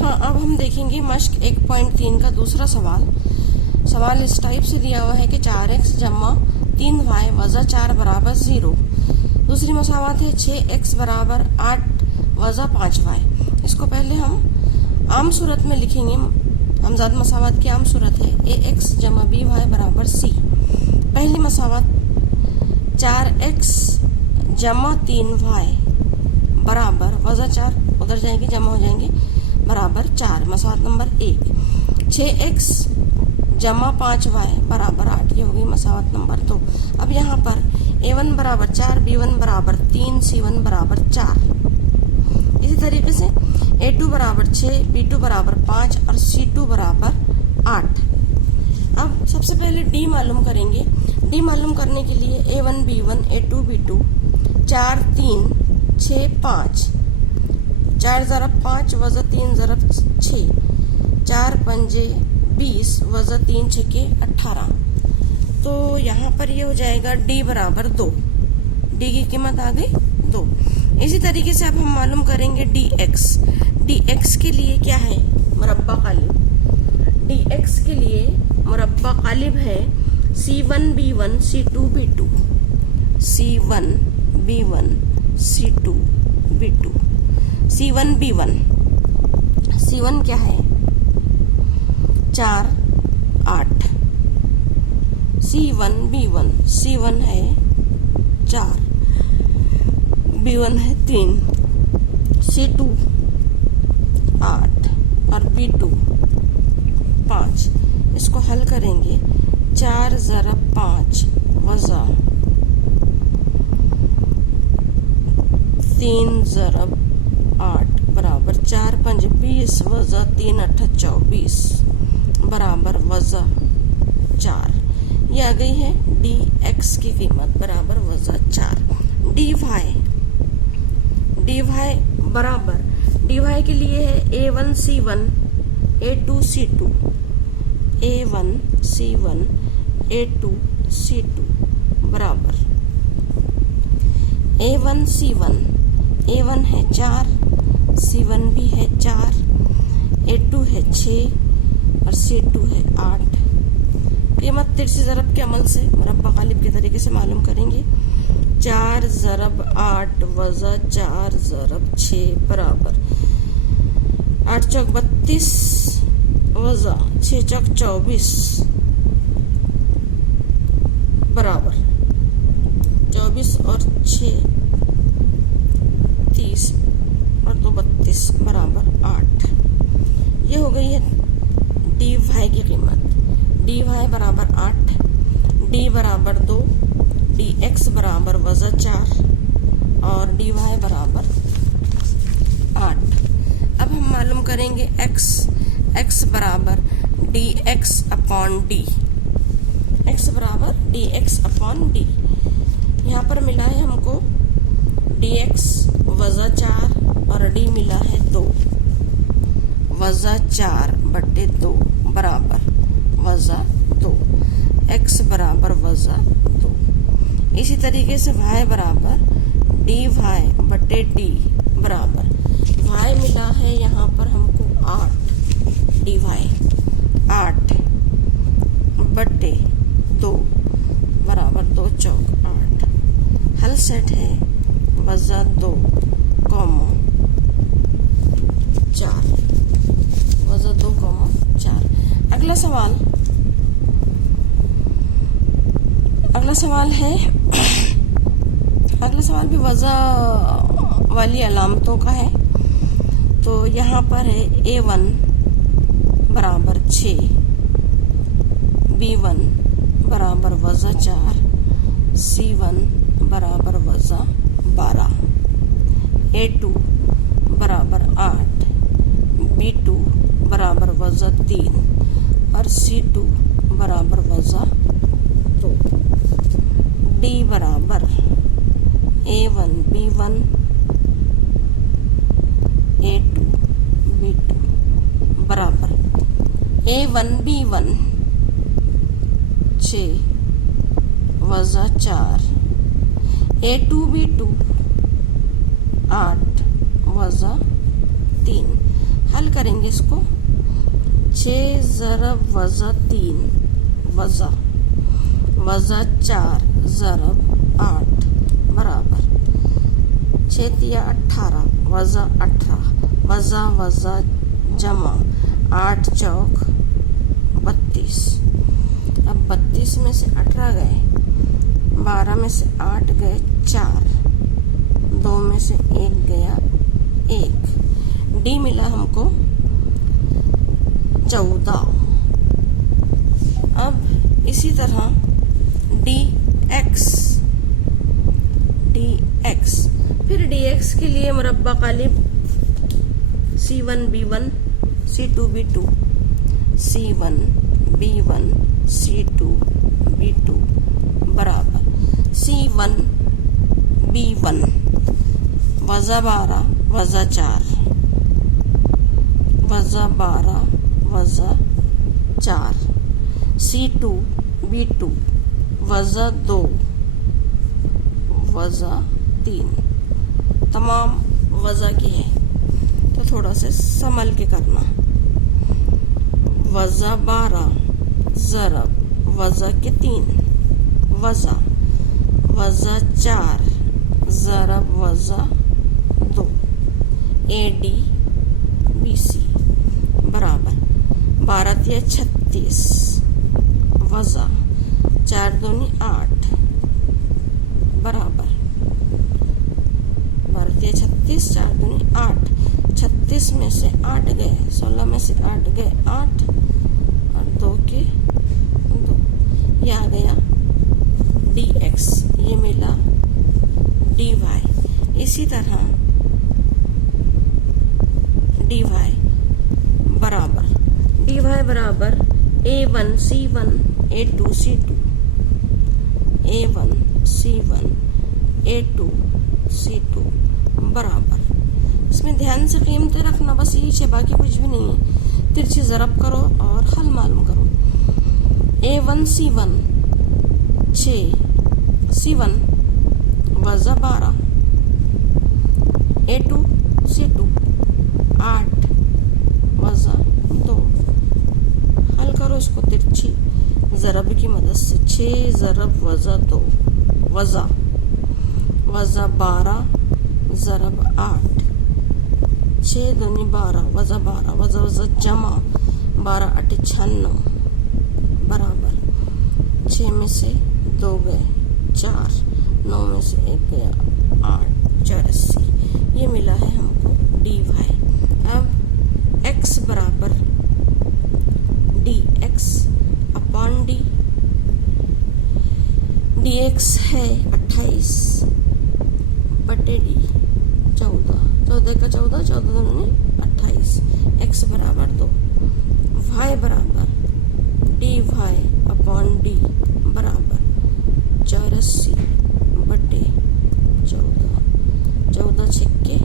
हाँ, अब हम देखेंगे मश्क 1.3 का दूसरा सवाल। सवाल इस टाइप से दिया हुआ है कि 4x जमा 3y वजा 4 बराबर 0। दूसरी मसावत है 6x बराबर 8 वजा 5y। इसको पहले हम आम सूरत में लिखेंगे। हमजाद मसावत की आम सूरत है ax जमा by बराबर c। पहली मसावत 4x जमा 3y बराबर वजा 4 उधर जाएंगे, जमा हो जाएंगे, बराबर 4। मसावत नंबर 1। 6x जमा 5y बराबर 8, ये होगी मसावत नंबर 2। अब यहाँ पर a1 बराबर 4, b1 बराबर 3, c1 बराबर 4। इसी तरीके से a2 बराबर 6, b2 बराबर 5 और c2 बराबर 8। अब सबसे पहले d मालूम करेंगे। d मालूम करने के लिए a1 b1 a2 b2 4 3 6 5, 4 ज़रब 5 वजा 3 ज़रब 6, 4 पंजे 20 वजा 3 छके 18। तो यहाँ पर ये हो जाएगा d बराबर 2। d की कीमत आ गई 2। इसी तरीके से अब हम मालूम करेंगे dx। dx के लिए क्या है? मुरब्बा कालिब। dx के लिए मुरब्बा कालिब है c1 b1 c2 b2, c1 b1 c2 b2, c1 b1। c1 क्या है? 4 8। c1 b1, c1 है 4, b1 है 3, c2 8 और b2 5। इसको हल करेंगे। 4 ज़रब 5 वजा 3 ज़रब 8 बराबर 4 5 20 वजा 3 8 24 बराबर वजा 4। ये आ गई है dx की कीमत बराबर वजा 4। dy बराबर, dy के लिए है a1 c1 a2 c2, a1 c1 a2 c2 बराबर a1 c1, a1 है 4, c1 भी है 4, a2 है 6 और c2 है 8। कीमत तिरछी ज़रब के अमल से मुरब्बा गालिब के तरीके से मालूम करेंगे। 4 ज़रब 8 वजा 4 ज़रब 6 बराबर 8 चौक 32 वजा 6 चौक 24 बराबर 24 और 6 30 और 2 32 बराबर 8। ये हो गई है dy की कीमत। dy बराबर 8, d बराबर 2, dx बराबर वजा 4 और dy बराबर 8। अब हम मालूम करेंगे x बराबर dx अपॉन d। x बराबर dx अपॉन d। यहाँ पर मिला है हमको dx वजा 4 और d मिला है 2। वजा 4 बटे 2 बराबर वजा 2। x बराबर वजा 2। इसी तरीके से y बराबर dy बटे d बराबर, y मिला है यहाँ पर हमको 8, dy 8 बटे 2 बराबर 2 चौक 8। हल सेट है वजा 2 कॉमा 4, वजा 2 कॉमा 4। अगला सवाल है अगला सवाल भी वजा वाली अलामतों का है। तो यहाँ पर है a1 बराबर 6, b1 बराबर वजा 4, c1 बराबर वजा 12, a2 बराबर 8, b2 बराबर वजा 3 और c2 बराबर वजा 2। d बराबर a1 b1 a2 b2 बराबर a1 b1 6 वजा 4, a2 b2 8 वजा 3। हल करेंगे इसको। 6 ज़रब वज़ा 3 वज़ा 4 ज़रब 8 बराबर 6 तिया 18 वज़ा 18 वज़ा जमा 8 चौक 32। अब 32 में से 18 गए, 12 में से 8 गए 4, 2 में से 1 गया 1। डी मिला हमको 14। अब इसी तरह dx, फिर dx के लिए मुरब्बा कालिब C1 B1 C2 B2 C1 B1 C2 B2 बराबर C1 B1 वज़ा 12 वज़ा 4 वज़ा 12 वज़ा 4 C2 B2 वज़ा 2 वज़ा 3। तमाम वज़ा की है तो थोड़ा से संभल के करना। वज़ा 12 ज़रब वज़ा के 3 वज़ा 4 ज़रब वज़ा 2 AD BC बराबर 12 तिया 36 वज़ा 4 दूनी 8 बराबर 12 तिया 36 4 दूनी 8। 36 में से 8 गए, 16 में से 8 गए 8 और 2 के 2। ये आ गया dx, ये मिला dy। इसी तरह dy बराबर a1 c1 a2 c2 a1 c1 a2 c2 बराबर। इसमें ध्यान से कीमतें रखना, बस यही है, बाकी कुछ भी नहीं है। तिरछी ज़रब करो और हल मालूम करो। a1 c1 6 c1 वज़ा 12 a2 c2 8 वज़ा 2। हल करो इसको तिरछी ज़रब की मदद से। 6 ज़रब वज़ा 2 वज़ा 12 ज़रब 8 6 दूनी 12 वज़ा 12 वज़ा जमा 12 8 96 बराबर 6 में से 2 गए 4, 9 में से 1 गया 8 84। ये मिला है हमको dy। अब x बराबर dx अपॉन d। dx है 28 बटे d 14, 14 का 14 14 28 x बराबर 2। y बराबर dy अपॉन d बराबर 84 बटे 14, 14 छक्के